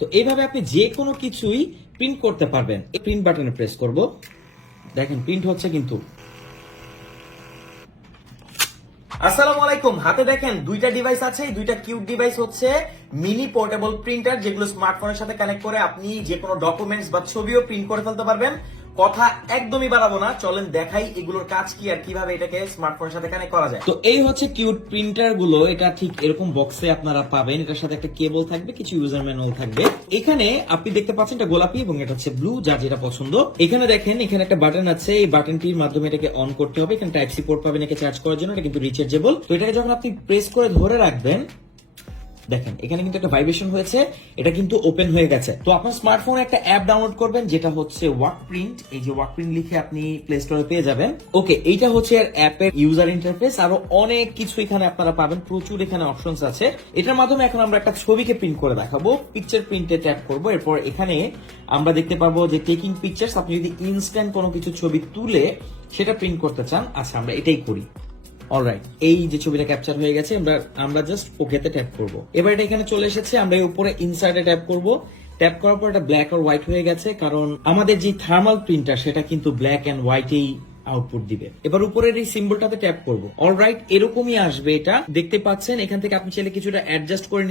তো এইভাবে আপনি যে কোনো কিছুই প্রিন্ট করতে পারবেন। এই প্রিন্ট বাটনে প্রেস করব, দেখেন প্রিন্ট হচ্ছে কিন্তু। আসসালামু আলাইকুম। হাতে দেখেন দুইটা ডিভাইস আছে, এই দুইটা কিউট ডিভাইস হচ্ছে মিনি পোর্টেবল প্রিন্টার, যেগুলো স্মার্টফোনের সাথে কানেক্ট করে আপনি যে কোনো ডকুমেন্টস বা ছবিও প্রিন্ট করে ফেলতে পারবেন। কথা একদমই বাড়াবো না, চলেন দেখাই এগুলোর কাজ কি আর কিভাবে এটাকে স্মার্টফোনের সাথে কানেক্ট করা যায়। তো এই হচ্ছে কিউট প্রিন্টার গুলো, এটা ঠিক এরকম বক্সে আপনারা পাবেন। এটার সাথে একটা কেবল থাকবে, কিছু ইউজার ম্যানুয়াল থাকবে। এখানে আপনি দেখতে পাচ্ছেন এটা গোলাপি এবং এটা হচ্ছে ব্লু, যার যেটা পছন্দ। এখানে দেখেন এখানে একটা বাটন আছে, এই বাটনটির মাধ্যমে এটাকে অন করতে হবে। এখানে টাইপ সি পোর্ট পাবেন একে চার্জ করার জন্য, এটা কিন্তু রিচার্জেবল। তো এটাকে যখন আপনি প্রেস করে ধরে রাখবেন, দেখেন এখানে কিন্তু একটা ভাইব্রেশন হয়েছে, এটা কিন্তু ওপেন হয়ে গেছে। তো আপনার স্মার্টফোনে একটা অ্যাপ ডাউনলোড করবেন, যেটা হচ্ছে ওয়ার্ক প্রিন্ট। এই যে ওয়ার্ক প্রিন্ট লিখে আপনি প্লে স্টোরে পেয়ে যাবেন। ওকে, এইটা হচ্ছে অ্যাপের ইউজার ইন্টারফেস। আরো অনেক কিছু এখানে আপনারা পাবেন, প্রচুর এখানে অপশনস আছে। এটার মাধ্যমে এখন আমরা একটা ছবিকে প্রিন্ট করে দেখাবো। পিকচার প্রিন্টে ট্যাপ করব, এরপর এখানে আমরা দেখতে পাবো যে টেকিং পিকচার্স। আপনি যদি ইনস্ট্যান্ট কোনো কিছু ছবি তুলে সেটা প্রিন্ট করতে চান, আচ্ছা আমরা এটাই করি। অলরাইট, এই যে ছবিটা ক্যাপচার হয়ে গেছে, আমরা জাস্ট ওকেতে ট্যাপ করব। এবার এটা এখানে চলে এসেছে, আমরা এই উপরে ইনসার্টে ট্যাপ করব। ট্যাপ করার পর এটা ব্ল্যাক আর হোয়াইট হয়ে গেছে, কারণ আমাদের যে থার্মাল প্রিন্টার সেটা কিন্তু ব্ল্যাক এন্ড হোয়াইটেই আউটপুট দিবে। এবার উপরের এই সিম্বলটাতে ট্যাপ করব। অলরাইট, এরকমই আসবে। এটা দেখতে পাচ্ছেন, এখান থেকে আপনি চাইলে কিছুটা অ্যাডজাস্ট করে